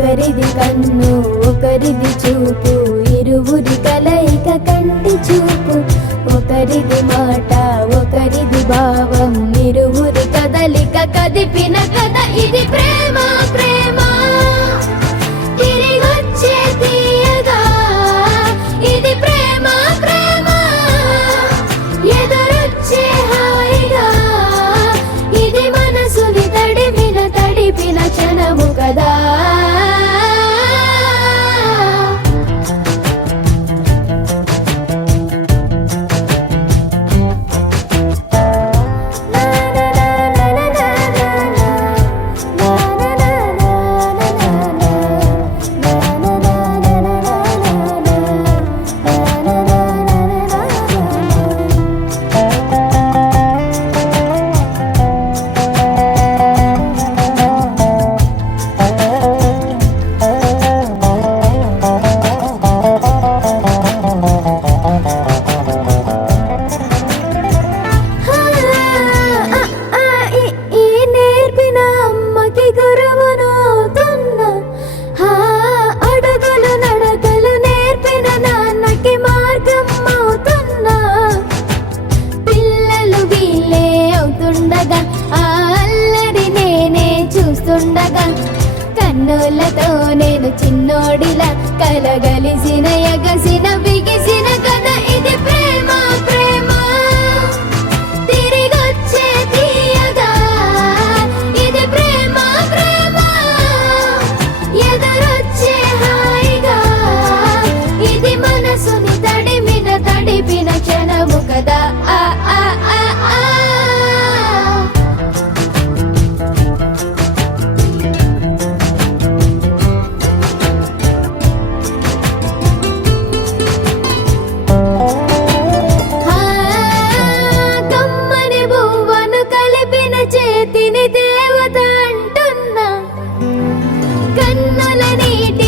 ఒకరిది కన్ను ఒకరిది చూపు, ఇరువురి కలయిక కంటి చూపు. ఒకరిది మాట ఒకరిది భావం, ఇరువురి కదలిక కదిపిన కథ ఇది ప్రేమ. ప్రేమ తిరిగొచ్చే తీయగా ఇది ప్రేమ. ప్రేమ ఎదురొచ్చే హాయిగా ఇది మనసుని తడిపిన క్షణము కదా. కన్నులతో నేను చిన్నోడిలా కలగలిసిన ఎగసిన బిగిసిన కథ ఇది ప్రేమ. ప్రేమ తిరిగొచ్చే తీయగా ఇది ప్రేమ. ప్రేమ ఎదురొచ్చే హాయిగా ఇది మనసుని తడిపిన క్షణము కదా. ఆ ఆ ఆ ఆ చేతిని దేవత అంటున్నా, కన్నుల నీటి